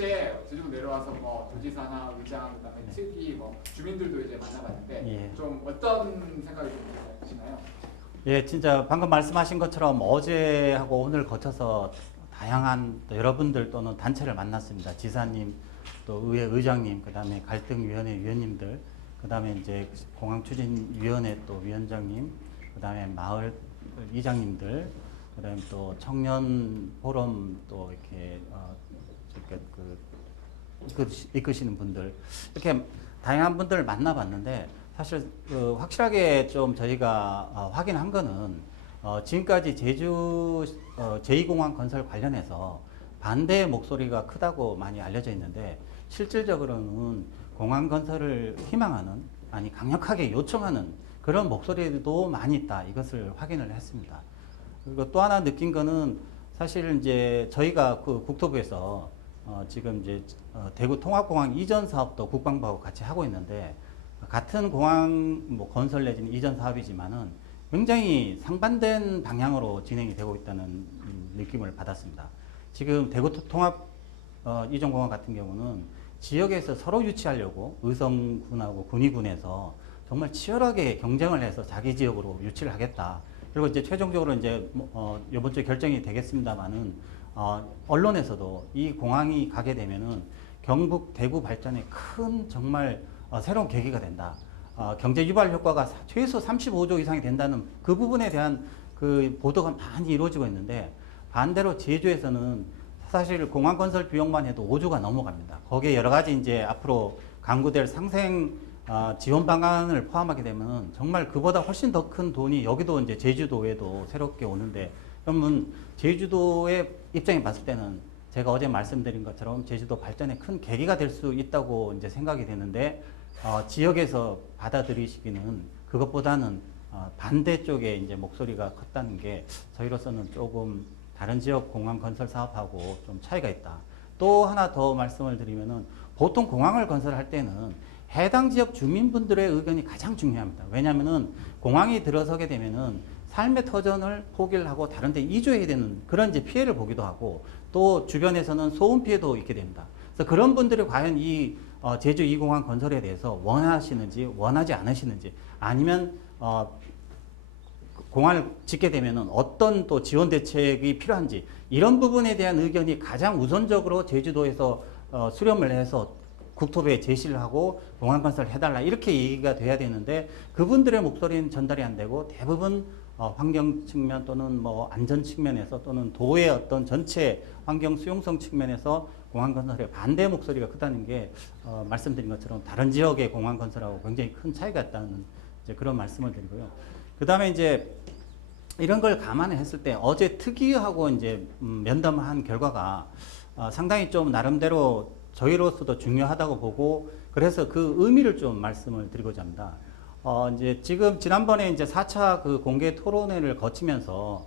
실제 제주도 내려와서 뭐 도지사나 의장 그다음에 특위 뭐 주민들도 이제 만나봤는데 예. 좀 어떤 생각이 좀 드시나요? 예, 진짜 방금 말씀하신 것처럼 어제하고 오늘 거쳐서 다양한 또 여러분들 또는 단체를 만났습니다. 지사님, 또 의회 의장님, 그다음에 갈등위원회 위원님들, 그다음에 이제 공항추진위원회 또 위원장님, 그다음에 마을 이장님들, 그다음에 또 청년 포럼 또 이렇게 이끄시는 분들, 이렇게 다양한 분들을 만나봤는데 사실 확실하게 좀 저희가 확인한 거는 지금까지 제주 제2공항 건설 관련해서 반대의 목소리가 크다고 많이 알려져 있는데 실질적으로는 공항 건설을 희망하는, 아니 강력하게 요청하는 그런 목소리도 많이 있다, 이것을 확인을 했습니다. 그리고 또 하나 느낀 거는 사실 이제 저희가 그 국토부에서 지금 이제 대구 통합공항 이전 사업도 국방부하고 같이 하고 있는데 같은 공항 뭐 건설 내지는 이전 사업이지만은 굉장히 상반된 방향으로 진행이 되고 있다는 느낌을 받았습니다. 지금 대구 통합 이전 공항 같은 경우는 지역에서 서로 유치하려고 의성군하고 군위군에서 정말 치열하게 경쟁을 해서 자기 지역으로 유치를 하겠다. 그리고 이제 최종적으로 이제 이번 주에 결정이 되겠습니다만은 언론에서도 이 공항이 가게 되면은 경북 대구 발전에 큰 정말 새로운 계기가 된다. 경제 유발 효과가 최소 35조 이상이 된다는 그 부분에 대한 그 보도가 많이 이루어지고 있는데 반대로 제주에서는 사실 공항 건설 비용만 해도 5조가 넘어갑니다. 거기에 여러 가지 이제 앞으로 강구될 상생 지원 방안을 포함하게 되면 정말 그보다 훨씬 더 큰 돈이 여기도 이제 제주도에도 새롭게 오는데, 그러면 제주도의 입장에 봤을 때는 제가 어제 말씀드린 것처럼 제주도 발전에 큰 계기가 될 수 있다고 이제 생각이 되는데 지역에서 받아들이시기는 그것보다는 반대 쪽에 이제 목소리가 컸다는 게 저희로서는 조금 다른 지역 공항 건설 사업하고 좀 차이가 있다. 또 하나 더 말씀을 드리면은 보통 공항을 건설할 때는 해당 지역 주민분들의 의견이 가장 중요합니다. 왜냐하면은 공항이 들어서게 되면은 삶의 터전을 포기를 하고 다른 데 이주해야 되는 그런 이제 피해를 보기도 하고 또 주변에서는 소음 피해도 있게 됩니다. 그래서 그런 분들이 과연 이 제주 2공항 건설에 대해서 원하시는지 원하지 않으시는지, 아니면 공항을 짓게 되면은 어떤 또 지원 대책이 필요한지, 이런 부분에 대한 의견이 가장 우선적으로 제주도에서 수렴을 해서 국토부에 제시를 하고 공항 건설을 해달라, 이렇게 얘기가 돼야 되는데 그분들의 목소리는 전달이 안 되고 대부분 환경 측면 또는 뭐 안전 측면에서 또는 도의 어떤 전체 환경 수용성 측면에서 공항 건설에 반대 목소리가 크다는 게 말씀드린 것처럼 다른 지역의 공항 건설하고 굉장히 큰 차이가 있다는 이제 그런 말씀을 드리고요. 그 다음에 이제 이런 걸 감안해 했을 때 어제 특위하고 이제 면담을 한 결과가 상당히 좀 나름대로 저희로서도 중요하다고 보고, 그래서 그 의미를 좀 말씀을 드리고자 합니다. 이제 지금 지난번에 이제 4차 그 공개 토론회를 거치면서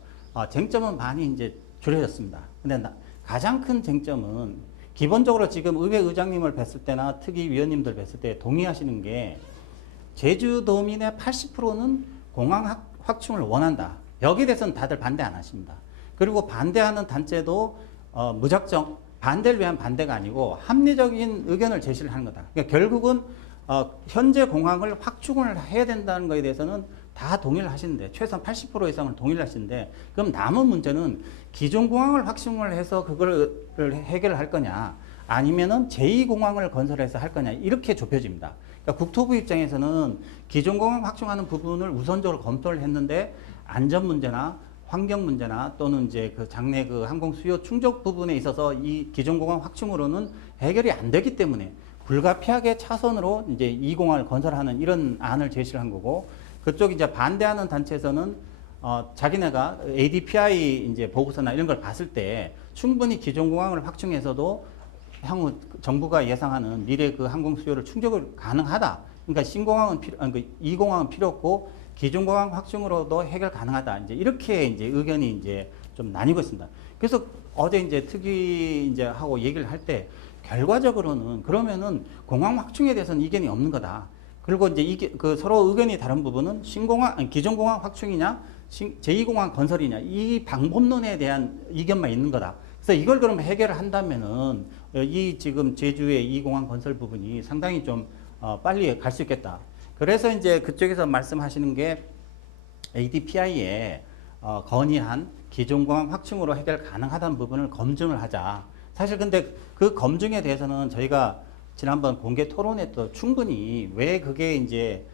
쟁점은 많이 이제 줄여졌습니다. 근데 가장 큰 쟁점은 기본적으로 지금 의회 의장님을 뵀을 때나 특위 위원님들 뵀을 때 동의하시는 게 제주도민의 80%는 공항 확충을 원한다. 여기에 대해서는 다들 반대 안 하십니다. 그리고 반대하는 단체도 무작정 반대를 위한 반대가 아니고 합리적인 의견을 제시를 하는 거다. 그러니까 결국은 현재 공항을 확충을 해야 된다는 것에 대해서는 다 동의를 하시는데, 최소한 80% 이상을 동의를 하시는데, 그럼 남은 문제는 기존 공항을 확충을 해서 그걸 해결할 거냐, 아니면은 제2공항을 건설해서 할 거냐, 이렇게 좁혀집니다. 그러니까 국토부 입장에서는 기존 공항 확충하는 부분을 우선적으로 검토를 했는데 안전 문제나 환경 문제나 또는 이제 그 장내 그 항공 수요 충족 부분에 있어서 이 기존 공항 확충으로는 해결이 안 되기 때문에 불가피하게 차선으로 이제 이 공항을 건설하는 이런 안을 제시를 한 거고, 그쪽 이제 반대하는 단체에서는 자기네가 ADPI 이제 보고서나 이런 걸 봤을 때 충분히 기존 공항을 확충해서도 향후 정부가 예상하는 미래 그 항공 수요를 충족을 가능하다. 그러니까 신공항은 이 공항은 필요 없고 기존 공항 확충으로도 해결 가능하다. 이제 이렇게 이제 의견이 이제 좀 나뉘고 있습니다. 그래서 어제 이제 특위 이제 하고 얘기를 할 때 결과적으로는 그러면은 공항 확충에 대해서는 이견이 없는 거다. 그리고 이제 이게 그 서로 의견이 다른 부분은 기존 공항 확충이냐, 제2공항 건설이냐, 이 방법론에 대한 이견만 있는 거다. 그래서 이걸 그러면 해결을 한다면은 이 지금 제주의 이 공항 건설 부분이 상당히 좀 빨리 갈 수 있겠다. 그래서 이제 그쪽에서 말씀하시는 게 ADPI에 건의한 기존 공항 확충으로 해결 가능하다는 부분을 검증을 하자. 사실 근데 그 검증에 대해서는 저희가 지난번 공개 토론에 또 충분히 왜 그게 이제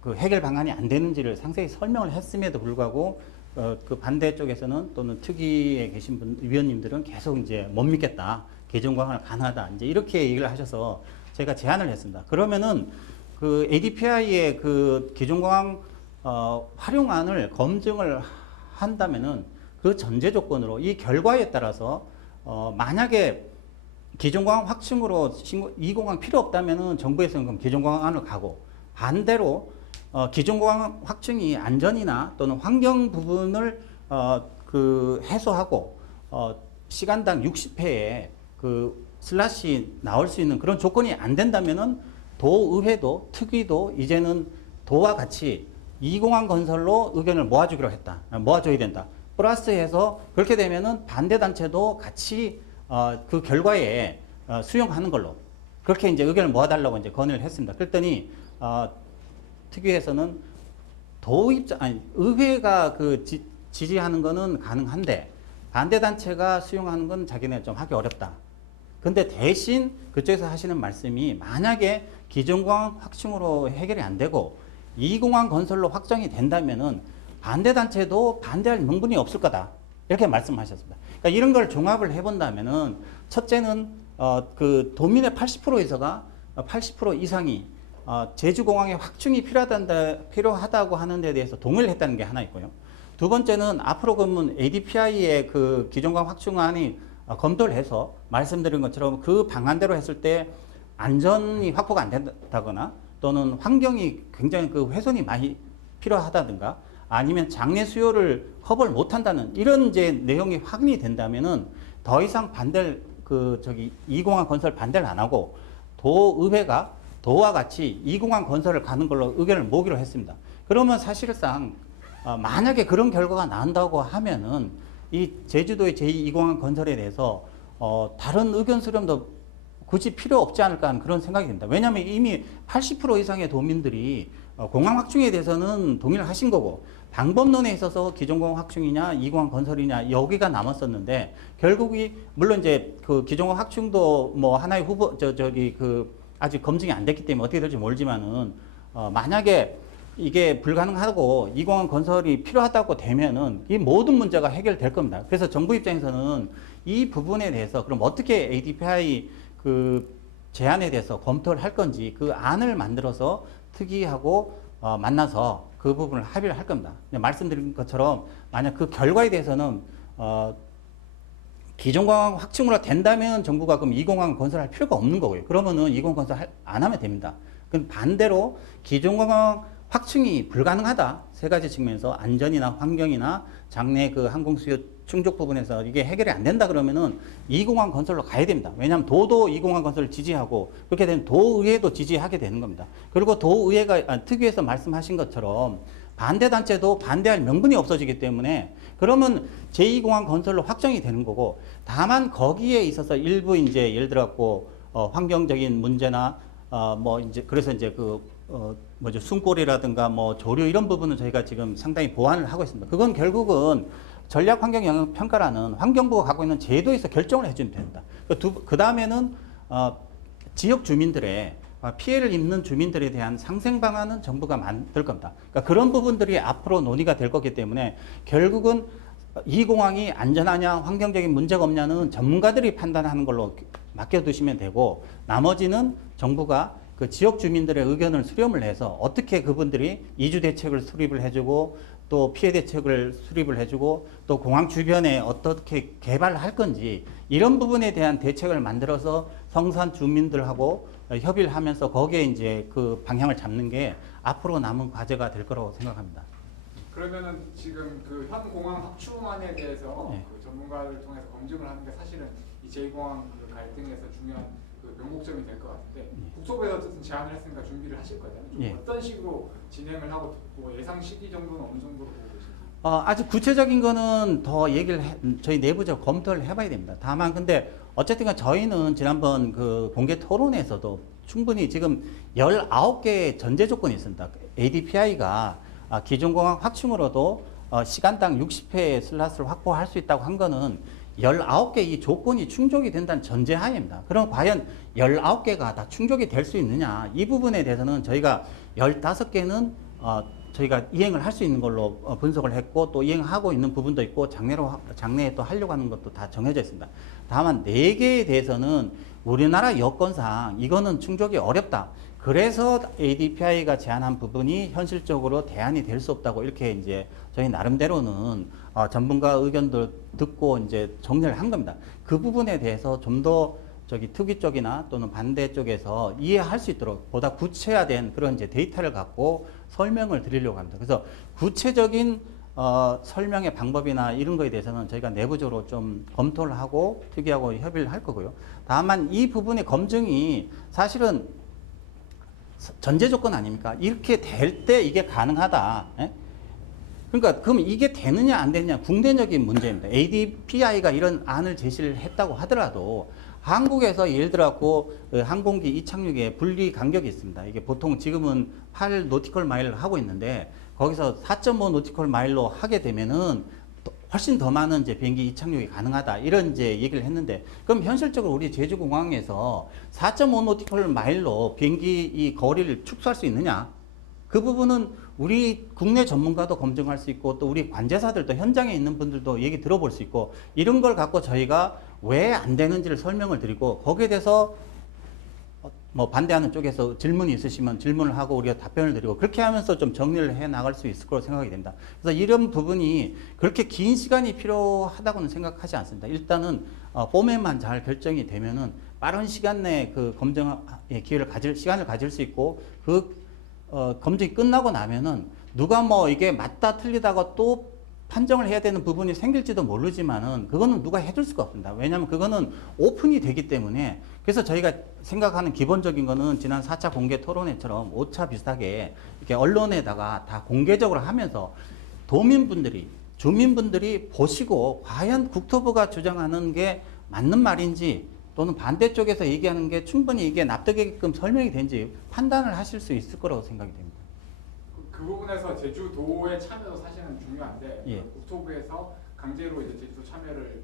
그 해결 방안이 안 되는지를 상세히 설명을 했음에도 불구하고 그 반대 쪽에서는 또는 특위에 계신 위원님들은 계속 이제 못 믿겠다. 기존 공항을 가능하다. 이제 이렇게 얘기를 하셔서 제가 제안을 했습니다. 그러면은 그 ADPI의 그 기존 공항 활용안을 검증을 한다면은 그 전제 조건으로 이 결과에 따라서 만약에 기존 공항 확충으로 이 공항 필요 없다면은 정부에서는 그럼 기존 공항 안으로 가고 반대로 기존 공항 확충이 안전이나 또는 환경 부분을 그 해소하고 시간당 60회에 그 슬롯이 나올 수 있는 그런 조건이 안 된다면은 도의회도 특위도 이제는 도와 같이 이 공항 건설로 의견을 모아주기로 했다. 모아줘야 된다. 플러스해서 그렇게 되면은 반대 단체도 같이 그 결과에 수용하는 걸로 그렇게 이제 의견을 모아달라고 이제 건의를 했습니다. 그랬더니 특위에서는 의회가 그 지지하는 거는 가능한데 반대 단체가 수용하는 건 자기네 좀 하기 어렵다. 근데 대신 그쪽에서 하시는 말씀이 만약에 기존 공항 확충으로 해결이 안 되고 이 공항 건설로 확정이 된다면은 반대 단체도 반대할 명분이 없을 거다. 이렇게 말씀하셨습니다. 그러니까 이런 걸 종합을 해본다면은 첫째는 그 도민의 80% 이상이 제주공항의 확충이 필요하다고 하는 데 대해서 동의를 했다는 게 하나 있고요. 두 번째는 앞으로 그러면 ADPI의 그 기존공항 확충안이 검토를 해서 말씀드린 것처럼 그 방안대로 했을 때 안전이 확보가 안 된다거나 또는 환경이 굉장히 그 훼손이 많이 필요하다든가 아니면 장내 수요를 커버를 못한다는 이런 이제 내용이 확인이 된다면은 더 이상 반대를 이 공항 건설 반대를 안 하고 도의회가 도와 같이 이 공항 건설을 가는 걸로 의견을 모으기로 했습니다. 그러면 사실상 만약에 그런 결과가 나온다고 하면은 이 제주도의 제2공항 건설에 대해서 다른 의견 수렴도 굳이 필요 없지 않을까 하는 그런 생각이 듭니다. 왜냐하면 이미 80% 이상의 도민들이 공항 확충에 대해서는 동의를 하신 거고 방법론에 있어서 기존 공항 확충이냐 이공항 건설이냐 여기가 남았었는데 결국이 물론 이제 그 기존 공항 확충도 뭐 하나의 후보 아직 검증이 안 됐기 때문에 어떻게 될지 모르지만은 만약에 이게 불가능하고 이 공항 건설이 필요하다고 되면은 이 모든 문제가 해결될 겁니다. 그래서 정부 입장에서는 이 부분에 대해서 그럼 어떻게 ADPI 그 제안에 대해서 검토를 할 건지 그 안을 만들어서 특위하고 만나서 그 부분을 합의를 할 겁니다. 말씀드린 것처럼 만약 그 결과에 대해서는 기존 공항 확충으로 된다면 정부가 그럼 이 공항 건설할 필요가 없는 거고요. 그러면은 이 공항 건설 안 하면 됩니다. 그럼 반대로 기존 공항 확충이 불가능하다. 세 가지 측면에서 안전이나 환경이나 장내 그 항공 수요 충족 부분에서 이게 해결이 안 된다 그러면은 이 공항 건설로 가야 됩니다. 왜냐하면 도도 이 공항 건설을 지지하고 그렇게 되면 도의회도 지지하게 되는 겁니다. 그리고 도의회가 특위에서 말씀하신 것처럼 반대 단체도 반대할 명분이 없어지기 때문에 그러면 제2공항 건설로 확정이 되는 거고 다만 거기에 있어서 일부 이제 예를 들어갖고 환경적인 문제나 뭐 이제 그래서 이제 숨골이라든가 뭐 조류 이런 부분은 저희가 지금 상당히 보완을 하고 있습니다. 그건 결국은 전략환경영향평가라는 환경부가 갖고 있는 제도에서 결정을 해주면 됩니다. 그 다음에는 지역 주민들의 피해를 입는 주민들에 대한 상생 방안은 정부가 만들 겁니다. 그러니까 그런 부분들이 앞으로 논의가 될 거기 때문에 결국은 이 공항이 안전하냐 환경적인 문제가 없냐는 전문가들이 판단하는 걸로 맡겨두시면 되고 나머지는 정부가 그 지역 주민들의 의견을 수렴을 해서 어떻게 그분들이 이주 대책을 수립을 해주고 또 피해 대책을 수립을 해주고 또 공항 주변에 어떻게 개발을 할 건지 이런 부분에 대한 대책을 만들어서 성산 주민들하고 협의를 하면서 거기에 이제 그 방향을 잡는 게 앞으로 남은 과제가 될 거라고 생각합니다. 그러면은 지금 그 현 공항 확충안에 대해서 네. 그 전문가를 통해서 검증을 하는 게 사실은 이 제2공항 그 갈등에서 중요한 그 명목점이 될 것 같은데 국토부에서 어쨌든 제안을 했으니까 준비를 하실 거잖아요. 좀 네. 어떤 식으로 진행을 하고 뭐 예상 시기 정도는 어느 정도로 보고 계신지? 아주 구체적인 거는 더 저희 내부적으로 검토를 해봐야 됩니다. 다만 근데 어쨌든 저희는 지난번 그 공개 토론에서도 충분히 지금 19개의 전제 조건이 있습니다. ADPI가 기존 공항 확충으로도 시간당 60회 슬롯을 확보할 수 있다고 한 거는 19개 이 조건이 충족이 된다는 전제하에입니다. 그럼 과연 19개가 다 충족이 될 수 있느냐? 이 부분에 대해서는 저희가 15개는 저희가 이행을 할 수 있는 걸로 분석을 했고 또 이행하고 있는 부분도 있고 장래에 또 하려고 하는 것도 다 정해져 있습니다. 다만 4개에 대해서는 우리나라 여건상 이거는 충족이 어렵다. 그래서 ADPI가 제안한 부분이 현실적으로 대안이 될 수 없다고 이렇게 이제 저희 나름대로는 전문가 의견도 듣고 이제 정리를 한 겁니다. 그 부분에 대해서 좀 더 특위 쪽이나 또는 반대 쪽에서 이해할 수 있도록 보다 구체화된 그런 이제 데이터를 갖고 설명을 드리려고 합니다. 그래서 구체적인 설명의 방법이나 이런 거에 대해서는 저희가 내부적으로 좀 검토를 하고 특위하고 협의를 할 거고요. 다만 이 부분의 검증이 사실은 전제 조건 아닙니까? 이렇게 될 때 이게 가능하다. 예? 그러니까 그럼 이게 되느냐 안 되느냐 국내적인 문제입니다. ADPI가 이런 안을 제시를 했다고 하더라도 한국에서 예를 들어갖고 항공기 이착륙에 분리 간격이 있습니다. 이게 보통 지금은 8 노티컬 마일을 하고 있는데 거기서 4.5 노티컬 마일로 하게 되면은 훨씬 더 많은 이제 비행기 이착륙이 가능하다 이런 이제 얘기를 했는데 그럼 현실적으로 우리 제주공항에서 4.5 노티컬 마일로 비행기 이 거리를 축소할 수 있느냐? 그 부분은 우리 국내 전문가도 검증할 수 있고 또 우리 관제사들도 현장에 있는 분들도 얘기 들어볼 수 있고 이런 걸 갖고 저희가 왜 안 되는지를 설명을 드리고 거기에 대해서 뭐 반대하는 쪽에서 질문이 있으시면 질문을 하고 우리가 답변을 드리고 그렇게 하면서 좀 정리를 해 나갈 수 있을 거로 생각이 됩니다. 그래서 이런 부분이 그렇게 긴 시간이 필요하다고는 생각하지 않습니다. 일단은 포맷만 잘 결정이 되면은 빠른 시간 내에 그 검증의 시간을 가질 수 있고 그 검증이 끝나고 나면은 누가 뭐 이게 맞다 틀리다가 또 판정을 해야 되는 부분이 생길지도 모르지만은 그거는 누가 해줄 수가 없습니다. 왜냐하면 그거는 오픈이 되기 때문에 그래서 저희가 생각하는 기본적인 거는 지난 4차 공개 토론회처럼 5차 비슷하게 이렇게 언론에다가 다 공개적으로 하면서 주민분들이 보시고 과연 국토부가 주장하는 게 맞는 말인지 또는 반대쪽에서 얘기하는 게 충분히 이게 납득이게끔 설명이 된지 판단을 하실 수 있을 거라고 생각이 됩니다. 그 부분에서 제주도의 참여도 사실은 중요한데 예. 국토부에서 강제로 이제 제주도 참여를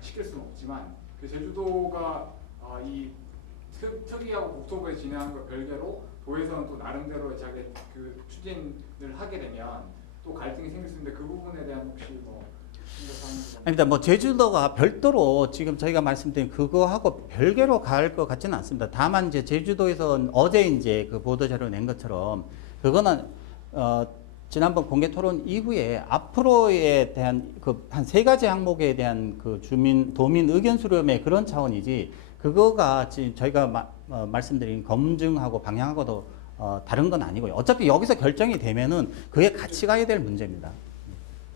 시킬 수는 없지만 그 제주도가 이 특위하고 국토부에 진행하는 것 별개로 도에서는 또 나름대로 자기 그 추진을 하게 되면 또 갈등이 생길 수 있는데 그 부분에 대한 혹시 뭐 아닙니다. 뭐 제주도가 별도로 지금 저희가 말씀드린 그거하고 별개로 갈 것 같지는 않습니다. 다만 이제 제주도에서 어제 이제 그 보도 자료 낸 것처럼 그거는 지난번 공개 토론 이후에 앞으로에 대한 그 한 3가지 항목에 대한 그 도민 의견 수렴의 그런 차원이지 그거가 지금 저희가 말씀드린 검증하고 방향하고도 다른 건 아니고요. 어차피 여기서 결정이 되면은 그게 같이 가야 될 문제입니다.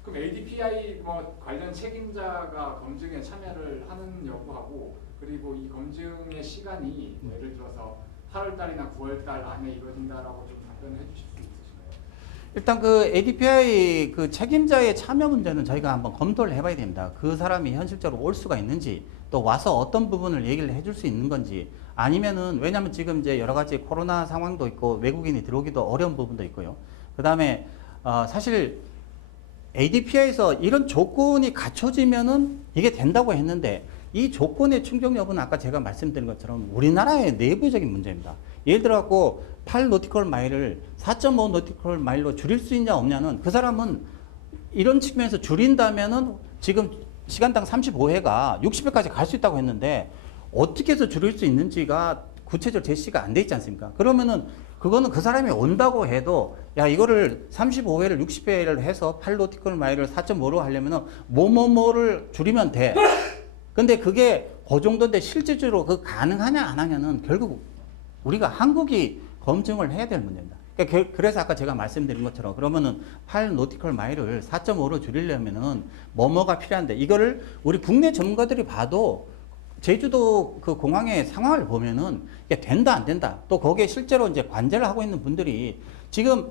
그럼 ADPI 뭐 관련 책임자가 검증에 참여를 하는 여부하고 그리고 이 검증의 시간이 예를 들어서 8월 달이나 9월 달 안에 이루어진다라고 좀 답변을 해주실 수 있으신가요? 일단 그 ADPI 그 책임자의 참여 문제는 저희가 한번 검토를 해봐야 됩니다. 그 사람이 현실적으로 올 수가 있는지 또 와서 어떤 부분을 얘기를 해줄 수 있는 건지 아니면은 왜냐하면 지금 이제 여러 가지 코로나 상황도 있고 외국인이 들어오기도 어려운 부분도 있고요. 그 다음에 사실 ADPI에서 이런 조건이 갖춰지면은 이게 된다고 했는데 이 조건의 충족 여부는 아까 제가 말씀드린 것처럼 우리나라의 내부적인 문제입니다. 예를 들어갖고 8 노티컬 마일을 4.5 노티컬 마일로 줄일 수 있냐 없냐는 그 사람은 이런 측면에서 줄인다면은 지금 시간당 35회가 60회까지 갈 수 있다고 했는데 어떻게 해서 줄일 수 있는지가 구체적으로 제시가 안 돼 있지 않습니까? 그러면은 그거는 그 사람이 온다고 해도 야 이거를 35회를 60회를 해서 8 노티컬 마일을 4.5로 하려면은 뭐를 줄이면 돼. 근데 그게 그 정도인데 실질적으로 그 가능하냐 안 하냐는 결국 우리가 한국이 검증을 해야 될 문제입니다. 그러니까 그래서 아까 제가 말씀드린 것처럼 그러면은 8 노티컬 마일을 4.5로 줄이려면은 뭐가 필요한데 이거를 우리 국내 전문가들이 봐도 제주도 그 공항의 상황을 보면은 이게 된다 안 된다 또 거기에 실제로 이제 관제를 하고 있는 분들이 지금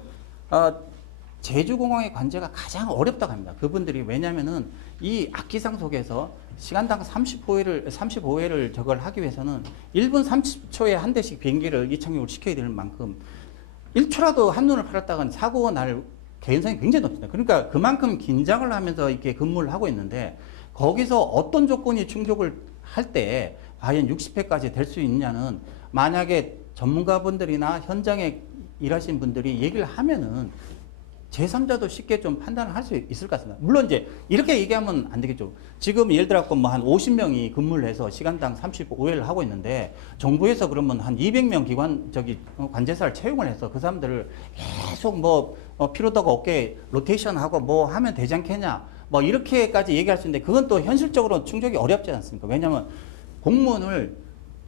제주공항의 관제가 가장 어렵다고 합니다. 그분들이 왜냐면은 이 악기상 속에서 시간당 35회를 저걸 하기 위해서는 1분 30초에 한 대씩 비행기를 이착륙을 시켜야 되는 만큼 1초라도 한눈을 팔았다간 사고가 날 개연성이 굉장히 높습니다. 그러니까 그만큼 긴장을 하면서 이렇게 근무를 하고 있는데 거기서 어떤 조건이 충족을 할 때 과연 60회까지 될 수 있냐는 만약에 전문가분들이나 현장에 일하신 분들이 얘기를 하면은 제3자도 쉽게 좀 판단을 할 수 있을 것 같습니다. 물론 이제 이렇게 얘기하면 안 되겠죠. 지금 예를 들어 뭐 한 50명이 근무를 해서 시간당 35회를 하고 있는데 정부에서 그러면 한 200명 관제사를 채용을 해서 그 사람들을 계속 필요도가 없게 로테이션하고 뭐 하면 되지 않겠냐. 뭐 이렇게까지 얘기할 수 있는데 그건 또 현실적으로 충족이 어렵지 않습니까? 왜냐하면 공무원을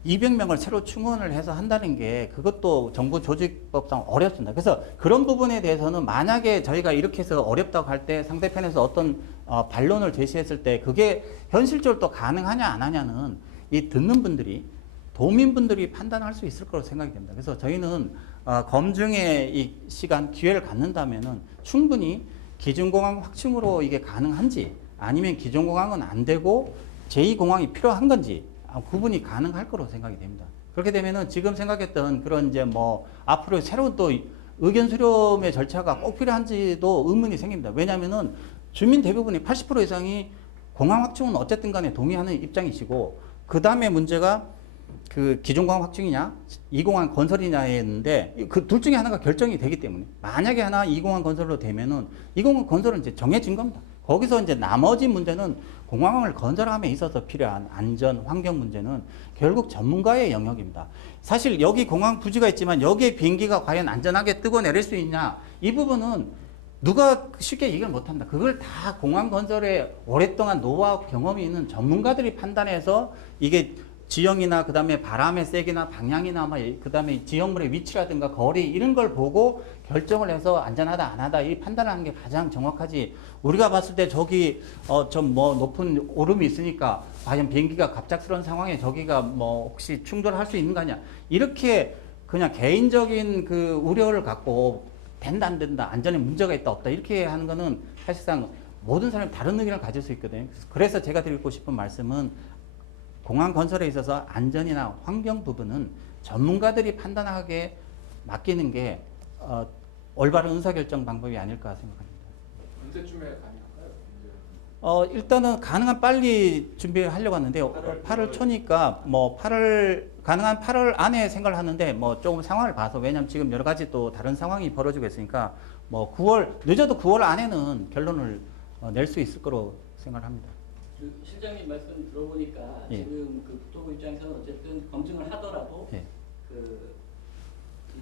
200명을 새로 충원을 해서 한다는 게 그것도 정부 조직법상 어렵습니다. 그래서 그런 부분에 대해서는 만약에 저희가 이렇게 해서 어렵다고 할 때 상대편에서 어떤 반론을 제시했을 때 그게 현실적으로 또 가능하냐 안 하냐는 이 듣는 분들이 도민분들이 판단할 수 있을 거라고 생각이 됩니다. 그래서 저희는 검증의 이 시간 기회를 갖는다면은 충분히 기준공항 확충으로 이게 가능한지 아니면 기존공항은 안 되고 제2공항이 필요한 건지 구분이 가능할 거로 생각이 됩니다. 그렇게 되면은 지금 생각했던 그런 이제 뭐 앞으로 새로운 또 의견 수렴의 절차가 꼭 필요한지도 의문이 생깁니다. 왜냐하면은 주민 대부분이 80% 이상이 공항 확충은 어쨌든 간에 동의하는 입장이시고 그 다음에 문제가 그 기존공항 확충이냐 2공항 건설이냐였는데 그 둘 중에 하나가 결정이 되기 때문에 만약에 하나 2공항 건설로 되면은 2공항 건설은 이제 정해진 겁니다. 거기서 이제 나머지 문제는 공항을 건설함에 있어서 필요한 안전, 환경 문제는 결국 전문가의 영역입니다. 사실 여기 공항 부지가 있지만 여기에 비행기가 과연 안전하게 뜨고 내릴 수 있냐 이 부분은 누가 쉽게 얘기를 못합니다. 그걸 다 공항 건설에 오랫동안 노하우 경험이 있는 전문가들이 판단해서 이게 지형이나 그 다음에 바람의 세기나 방향이나 그 다음에 지형물의 위치라든가 거리 이런 걸 보고 결정을 해서 안전하다 안 하다 이 판단을 하는 게 가장 정확하지. 우리가 봤을 때 저기 좀 뭐 높은 오름이 있으니까 과연 비행기가 갑작스러운 상황에 저기가 뭐 혹시 충돌할 수 있는 거 아니야 이렇게 그냥 개인적인 그 우려를 갖고 된다 안 된다 안전에 문제가 있다 없다 이렇게 하는 거는 사실상 모든 사람이 다른 의견을 가질 수 있거든요. 그래서 제가 드리고 싶은 말씀은 공항 건설에 있어서 안전이나 환경 부분은 전문가들이 판단하게 맡기는 게 올바른 의사결정 방법이 아닐까 생각합니다. 언제쯤에 가능할까요? 일단은 가능한 빨리 준비하려고 하는데요. 8월 초니까 뭐 가능한 8월 안에 생각을 하는데 뭐 조금 상황을 봐서 왜냐면 지금 여러 가지 또 다른 상황이 벌어지고 있으니까 뭐 9월 늦어도 9월 안에는 결론을 낼 수 있을 거로 생각을 합니다. 그 실장님 말씀 들어보니까 예. 지금 그 국토부 입장에서는 어쨌든 검증을 하더라도 예. 그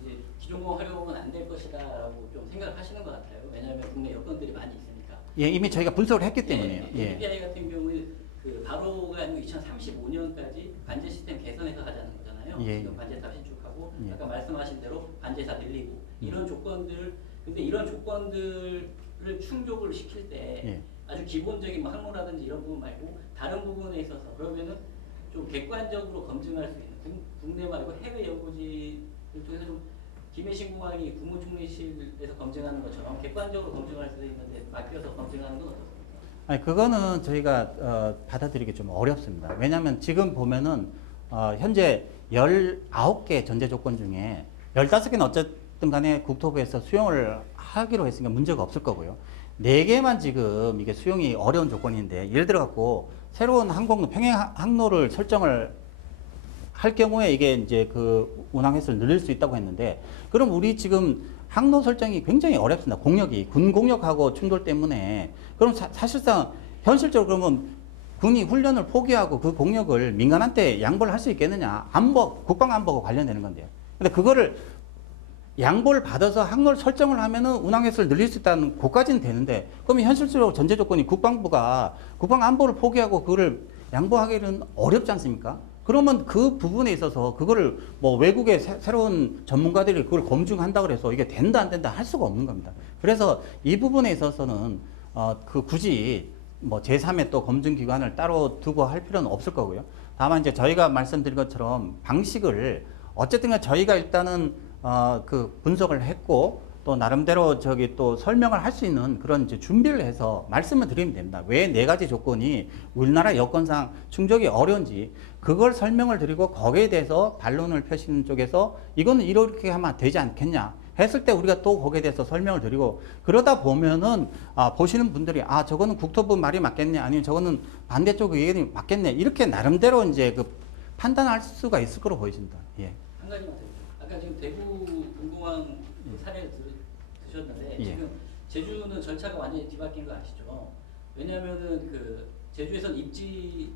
이제 기존공항 활용은 안 될 것이다라고 좀 생각을 하시는 것 같아요. 왜냐하면 국내 여건들이 많이 있으니까. 예, 이미 저희가 분석을 했기 때문에요. 예. KPI 같은 경우에 그 바로가 아니고 2035년까지 관제 시스템 개선해서 하자는 거잖아요. 예. 지금 관제탑 신축하고 예. 아까 말씀하신 대로 관제사 늘리고 이런 조건들. 근데 이런 조건들을 충족을 시킬 때. 예. 아주 기본적인 뭐 항로라든지 이런 부분 말고 다른 부분에 있어서 그러면은 좀 객관적으로 검증할 수 있는 국내 말고 해외 연구지를 통해서 좀 김해신 공항이 국무총리실에서 검증하는 것처럼 객관적으로 검증할 수 있는데 맡겨서 검증하는 건 어떻습니까? 아니 그거는 저희가 받아들이기 좀 어렵습니다. 왜냐하면 지금 보면은 현재 19개 전제 조건 중에 15개는 어쨌든 간에 국토부에서 수용을 하기로 했으니까 문제가 없을 거고요. 4개만 지금 이게 수용이 어려운 조건인데 예를 들어 갖고 새로운 평행 항로를 설정을 할 경우에 이게 이제 그 운항 횟수를 늘릴 수 있다고 했는데 그럼 우리 지금 항로 설정이 굉장히 어렵습니다. 군 공력하고 충돌 때문에 그럼 사실상 현실적으로 그러면 군이 훈련을 포기하고 그 공력을 민간한테 양보를 할 수 있겠느냐 국방 안보가 관련되는 건데요. 근데 그거를 양보를 받아서 항로를 설정을 하면은 운항 횟수를 늘릴 수 있다는 것까지는 되는데 그러면 현실적으로 전제 조건이 국방부가 국방 안보를 포기하고 그거를 양보하기는 어렵지 않습니까? 그러면 그 부분에 있어서 그거를 뭐 외국의 새로운 전문가들이 그걸 검증한다 그래서 이게 된다 안 된다 할 수가 없는 겁니다. 그래서 이 부분에 있어서는 굳이 뭐 제3의 또 검증 기관을 따로 두고 할 필요는 없을 거고요. 다만 이제 저희가 말씀드린 것처럼 방식을 어쨌든 저희가 일단은 그 분석을 했고 또 나름대로 저기 또 설명을 할 수 있는 그런 이제 준비를 해서 말씀을 드리면 됩니다. 왜 네 가지 조건이 우리나라 여건상 충족이 어려운지 그걸 설명을 드리고 거기에 대해서 반론을 펴시는 쪽에서 이거는 이렇게 하면 되지 않겠냐 했을 때 우리가 또 거기에 대해서 설명을 드리고 그러다 보면은 보시는 분들이 저거는 국토부 말이 맞겠네 아니면 저거는 반대쪽 의견이 맞겠네 이렇게 나름대로 이제 그 판단할 수가 있을 거로 보여진다. 예. 한 가지만 더. 아까 지금 대구 군공항 사례를 드셨는데 예. 지금 제주는 절차가 완전히 뒤바뀐 거 아시죠? 왜냐하면은 그 제주에서는 입지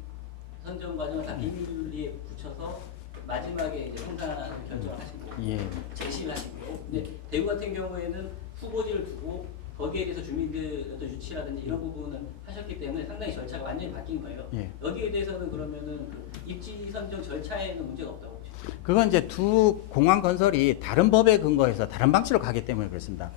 선정 과정을 다 비밀리에 붙여서 마지막에 이제 성산 결정을 하신 거고 예. 제시를 하신 거고 근데 대구 같은 경우에는 후보지를 두고 거기에 대해서 주민들 어떤 유치라든지 이런 부분은 하셨기 때문에 상당히 절차가 완전히 바뀐 거예요. 예. 여기에 대해서는 그러면은 그 입지 선정 절차에는 문제가 없다고 보시죠? 그건 이제 두 공항 건설이 다른 법에 근거해서 다른 방식으로 가기 때문에 그렇습니다.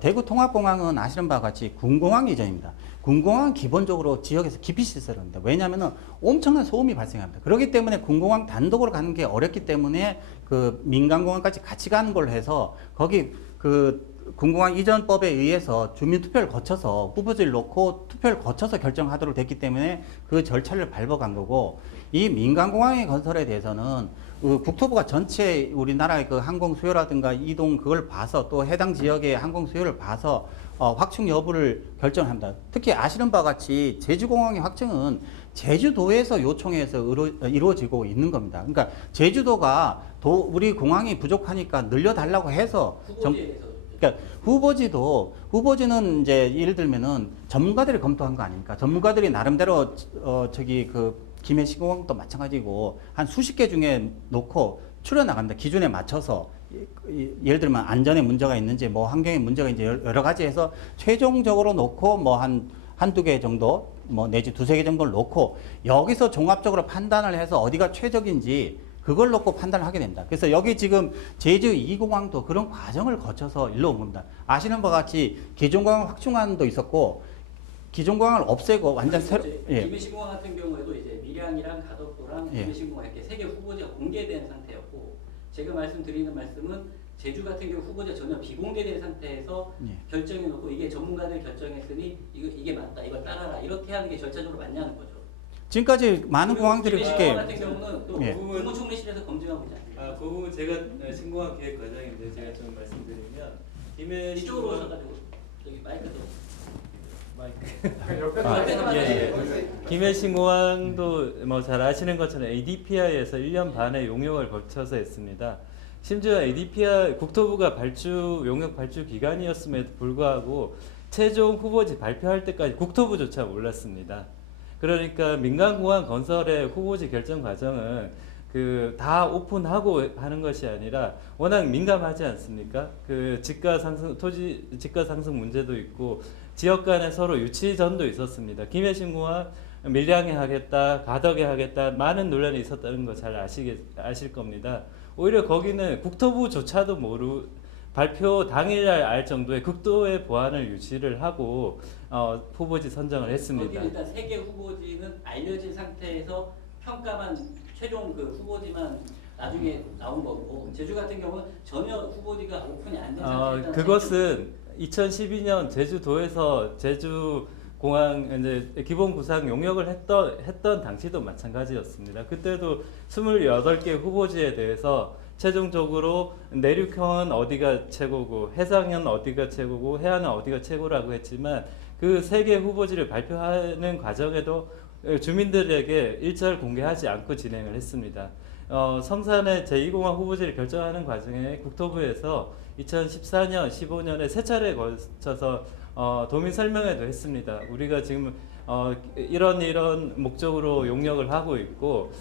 대구 통합공항은 아시는 바와 같이 군공항 이전입니다. 군공항은 기본적으로 지역에서 기피 시설을 합니다. 왜냐하면 엄청난 소음이 발생합니다. 그렇기 때문에 군공항 단독으로 가는 게 어렵기 때문에 그 민간공항까지 같이 가는 걸로 해서 거기 그 군공항 이전법에 의해서 주민투표를 거쳐서 후보지를 놓고 투표를 거쳐서 결정하도록 됐기 때문에 그 절차를 밟아간 거고 이 민간공항의 건설에 대해서는 국토부가 전체 우리나라의 그 항공 수요라든가 이동 그걸 봐서 또 해당 지역의 항공 수요를 봐서 확충 여부를 결정합니다. 특히 아시는 바와 같이 제주공항의 확충은 제주도에서 요청해서 이루어지고 있는 겁니다. 그러니까 제주도가 우리 공항이 부족하니까 늘려달라고 해서 후보지에 대해서 그러니까 후보지는 이제 예를 들면은 전문가들이 검토한 거 아닙니까? 전문가들이 나름대로 그 김해시공항도 마찬가지고 한 수십 개 중에 놓고 추려 나갑니다. 기준에 맞춰서 예를 들면 안전에 문제가 있는지 뭐 환경에 문제가 있는지 여러 가지 해서 최종적으로 놓고 뭐 한두 개 정도 뭐 내지 두세 개 정도를 놓고 여기서 종합적으로 판단을 해서 어디가 최적인지 그걸 놓고 판단을 하게 됩니다. 그래서 여기 지금 제주 2공항도 그런 과정을 거쳐서 일로 온 겁니다. 아시는 바와 같이 기존공항 확충안도 있었고 기존공항을 없애고 완전 새로 김해시공항 같은 경우에도 이제 밀양이랑 가덕도랑 예. 김해시공항 이렇게 세 개 후보지가 공개된 상태였고 제가 말씀드리는 말씀은 제주 같은 경우 후보지가 전혀 비공개된 상태에서 결정해 놓고 이게 전문가들이 결정했으니 이게 맞다 이걸 따라라 이렇게 하는 게 절차적으로 맞냐는 거죠. 지금까지 많은 공항들이 김해시공항 그렇게 같은 경우는 또 예. 국무총리실에서 검증하고 있지 않습니까? 그 부분 제가 신공항 기획 과장인데 제가 좀 말씀드리면 이쪽으로 오셔가지고 저기 마이크도 옆에서 예. 김해신공항도 뭐 잘 아시는 것처럼 ADPI에서 1년 반의 용역을 거쳐서 했습니다. 심지어 ADPI 국토부가 용역 발주 기간이었음에도 불구하고 최종 후보지 발표할 때까지 국토부조차 몰랐습니다. 그러니까 민간공항 건설의 후보지 결정 과정은 다 오픈하고 하는 것이 아니라 워낙 민감하지 않습니까? 토지 집가 상승 문제도 있고 지역 간에 서로 유치전도 있었습니다. 김해신공항 밀양에 하겠다, 가덕에 하겠다 많은 논란이 있었다는 거 잘 아실 겁니다. 오히려 거기는 국토부조차도 발표 당일날 알 정도의 극도의 보안을 유지를 하고 후보지 선정을 했습니다. 거기 일단 세 개 후보지는 알려진 상태에서 평가만 최종 그 후보지만 나중에 나온 거고 제주 같은 경우는 전혀 후보지가 오픈이 안 된 상태에서 그것은 2012년 제주도에서 제주공항 이제 기본 구상 용역을 했던 당시도 마찬가지였습니다. 그때도 28개 후보지에 대해서 최종적으로 내륙형은 어디가 최고고 해상은 어디가 최고고 해안은 어디가 최고라고 했지만 그 세 개 후보지를 발표하는 과정에도 주민들에게 일절 공개하지 않고 진행을 했습니다. 성산의 제2공항 후보지를 결정하는 과정에 국토부에서 2014년, 15년에 세 차례에 걸쳐서 도민 설명회도 했습니다. 우리가 지금 이런 목적으로 용역을 하고 있고,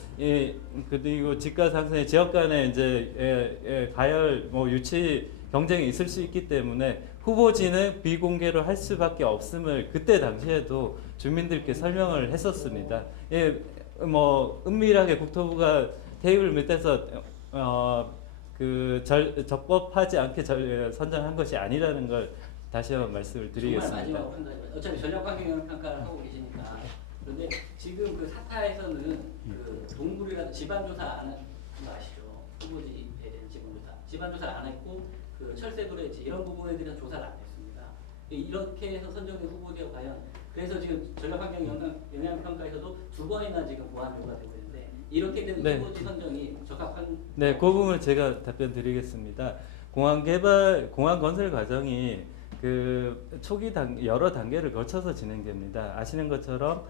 그리고 집가 상승의 지역 간에 이제 가열, 유치 경쟁이 있을 수 있기 때문에 후보지는 비공개로 할 수밖에 없음을 그때 당시에도 주민들께 설명을 했었습니다. 은밀하게 국토부가 테이블 밑에서 적법하지 않게 선정한 것이 아니라는 걸 다시 한번 말씀을 드리겠습니다. 정말 마지막으로 판단해봐요. 어차피 전략환경 평가를 하고 계시니까. 그런데 지금 그 사타에서는 그 동물이라든 집안조사 안 하는 거 아시죠? 후보지에 대한 집안조사. 집안조사를 안 했고 그 철새 도래지 이런 부분에 대해서 조사를 안 했습니다. 이렇게 해서 선정된 후보지가 과연 그래서 지금 전략환경 영향평가에서도 2번이나 지금 보완 요구가 되고 있는데 이렇게 된 네. 후보지 선정이 적합한 네, 그 부분 제가 답변 드리겠습니다. 공항 건설 과정이 그 초기 여러 단계를 거쳐서 진행됩니다. 아시는 것처럼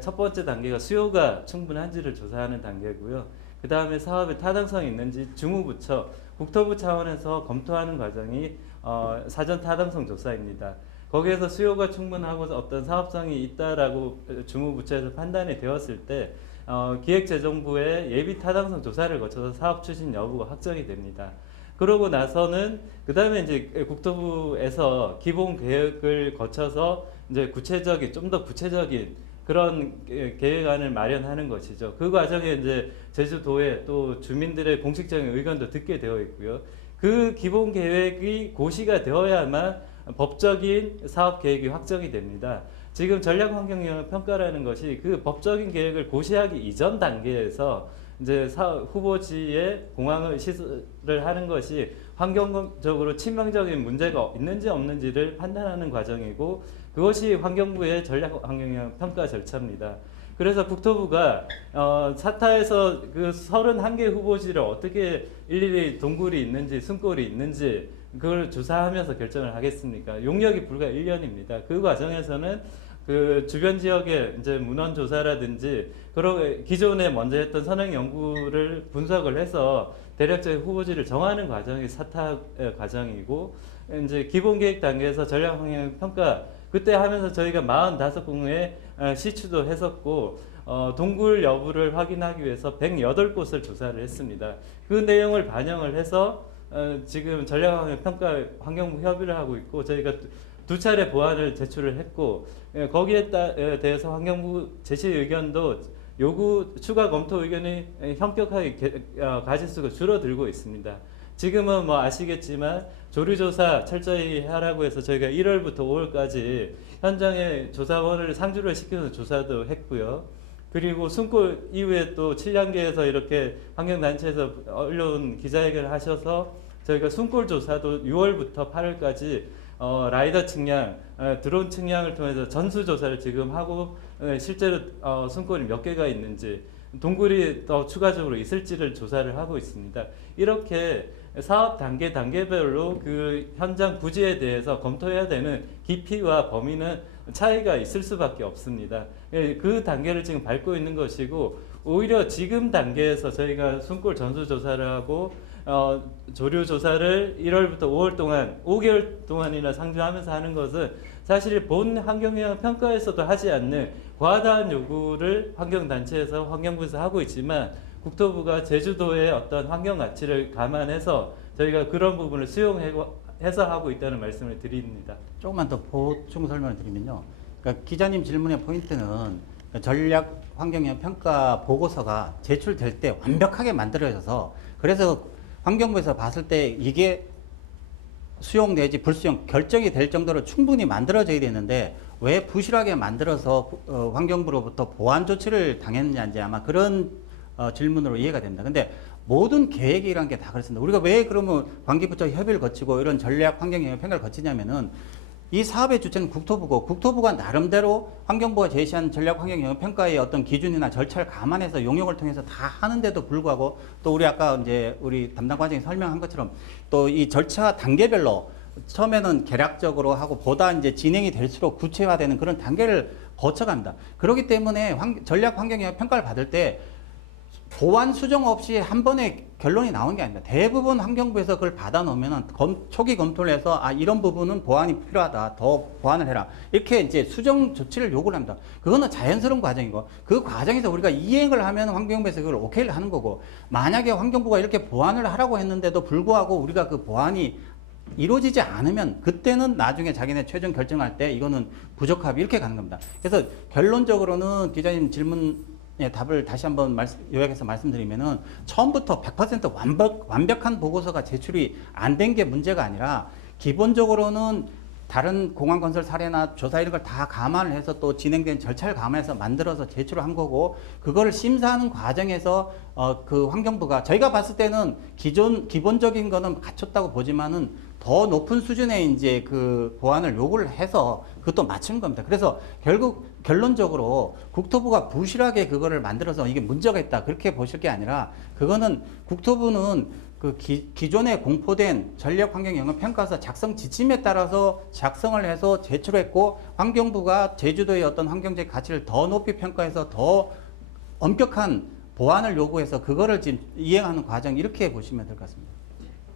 첫 번째 단계가 수요가 충분한지를 조사하는 단계고요. 그 다음에 사업의 타당성이 있는지 주무부처, 국토부 차원에서 검토하는 과정이 사전 타당성 조사입니다. 거기에서 수요가 충분하고 어떤 사업성이 있다라고 주무부처에서 판단이 되었을 때 기획재정부의 예비 타당성 조사를 거쳐서 사업 추진 여부가 확정이 됩니다. 그러고 나서는 그 다음에 이제 국토부에서 기본 계획을 거쳐서 이제 좀 더 구체적인 그런 계획안을 마련하는 것이죠. 그 과정에 이제 제주도의 또 주민들의 공식적인 의견도 듣게 되어 있고요. 그 기본 계획이 고시가 되어야만 법적인 사업 계획이 확정이 됩니다. 지금 전략환경영향평가라는 것이 그 법적인 계획을 고시하기 이전 단계에서 이제 후보지에 공항을 시설을 하는 것이 환경적으로 치명적인 문제가 있는지 없는지를 판단하는 과정이고 그것이 환경부의 전략환경영향평가 절차입니다. 그래서 국토부가 사타에서 그 31개 후보지를 어떻게 일일이 동굴이 있는지 숨골이 있는지 그걸 조사하면서 결정을 하겠습니까? 용역이 불과 1년입니다. 그 과정에서는 그 주변 지역의 이제 문헌 조사라든지 그런 기존에 먼저 했던 선행 연구를 분석을 해서 대략적인 후보지를 정하는 과정이 사타 과정이고 이제 기본 계획 단계에서 전략 환경 평가 그때 하면서 저희가 45공에 시추도 했었고 동굴 여부를 확인하기 위해서 108곳을 조사를 했습니다. 그 내용을 반영을 해서 지금 전략환경평가 환경부 협의를 하고 있고 저희가 두 차례 보완을 제출을 했고 거기에 대해서 환경부 제시 의견도 요구 추가 검토 의견이 현격하게 가지수가 줄어들고 있습니다. 지금은 뭐 아시겠지만 조류조사 철저히 하라고 해서 저희가 1월부터 5월까지 현장에 조사원을 상주를 시켜서 조사도 했고요. 그리고 숨골 이후에 또 7단계에서 이렇게 환경단체에서 언론 기자회견을 하셔서 저희가 숨골 조사도 6월부터 8월까지 라이더 측량, 드론 측량을 통해서 전수 조사를 지금 하고 실제로 숨골이 몇 개가 있는지 동굴이 더 추가적으로 있을지를 조사를 하고 있습니다. 이렇게 사업 단계별로 그 현장 부지에 대해서 검토해야 되는 깊이와 범위는 차이가 있을 수밖에 없습니다. 그 단계를 지금 밟고 있는 것이고 오히려 지금 단계에서 저희가 숨골 전수 조사를 하고 조류 조사를 1월부터 5월 동안 5개월 동안이나 상주하면서 하는 것은 사실 본 환경영향 평가에서도 하지 않는 과다한 요구를 환경단체에서 환경부에서 하고 있지만 국토부가 제주도의 어떤 환경 가치를 감안해서 저희가 그런 부분을 수용해서 하고 있다는 말씀을 드립니다. 조금만 더 보충 설명을 드리면요. 그러니까 기자님 질문의 포인트는 전략 환경영향 평가 보고서가 제출될 때 완벽하게 만들어져서 그래서 환경부에서 봤을 때 이게 수용 내지 불수용 결정이 될 정도로 충분히 만들어져야 되는데 왜 부실하게 만들어서 환경부로부터 보완 조치를 당했는지 아마 그런 질문으로 이해가 됩니다. 근데 모든 계획이란 게 다 그렇습니다. 우리가 왜 그러면 관계부처 협의를 거치고 이런 전략 환경영향 평가를 거치냐면은 이 사업의 주체는 국토부고 국토부가 나름대로 환경부가 제시한 전략 환경영향 평가의 어떤 기준이나 절차를 감안해서 용역을 통해서 다 하는데도 불구하고 또 우리 아까 이제 우리 담당 과장이 설명한 것처럼 또 이 절차 단계별로 처음에는 개략적으로 하고 보다 이제 진행이 될수록 구체화되는 그런 단계를 거쳐갑니다. 그렇기 때문에 전략 환경영향 평가를 받을 때 보완 수정 없이 한 번에 결론이 나온 게 아닙니다. 대부분 환경부에서 그걸 받아놓으면 초기 검토를 해서 이런 부분은 보완이 필요하다. 더 보완을 해라. 이렇게 이제 수정 조치를 요구를 합니다. 그거는 자연스러운 과정이고 그 과정에서 우리가 이행을 하면 환경부에서 그걸 오케이를 하는 거고 만약에 환경부가 이렇게 보완을 하라고 했는데도 불구하고 우리가 그 보완이 이루어지지 않으면 그때는 나중에 자기네 최종 결정할 때 이거는 부적합 이렇게 가는 겁니다. 그래서 결론적으로는 기자님 질문 답을 다시 한번 요약해서 말씀드리면은 처음부터 100% 완벽한 보고서가 제출이 안 된 게 문제가 아니라 기본적으로는 다른 공항 건설 사례나 조사 이런 걸 다 감안을 해서 또 진행된 절차를 감안해서 만들어서 제출을 한 거고, 그거를 심사하는 과정에서 그 환경부가 저희가 봤을 때는 기본적인 거는 갖췄다고 보지만은 더 높은 수준의 이제 그 보완을 요구를 해서 그것도 맞춘 겁니다. 그래서 결국 결론적으로 국토부가 부실하게 그거를 만들어서 이게 문제가 있다 그렇게 보실 게 아니라, 그거는 국토부는 그 기존에 공포된 전력환경영향평가서 작성 지침에 따라서 작성을 해서 제출했고, 환경부가 제주도의 어떤 환경적 가치를 더 높이 평가해서 더 엄격한 보완을 요구해서 그거를 지금 이행하는 과정, 이렇게 보시면 될 것 같습니다.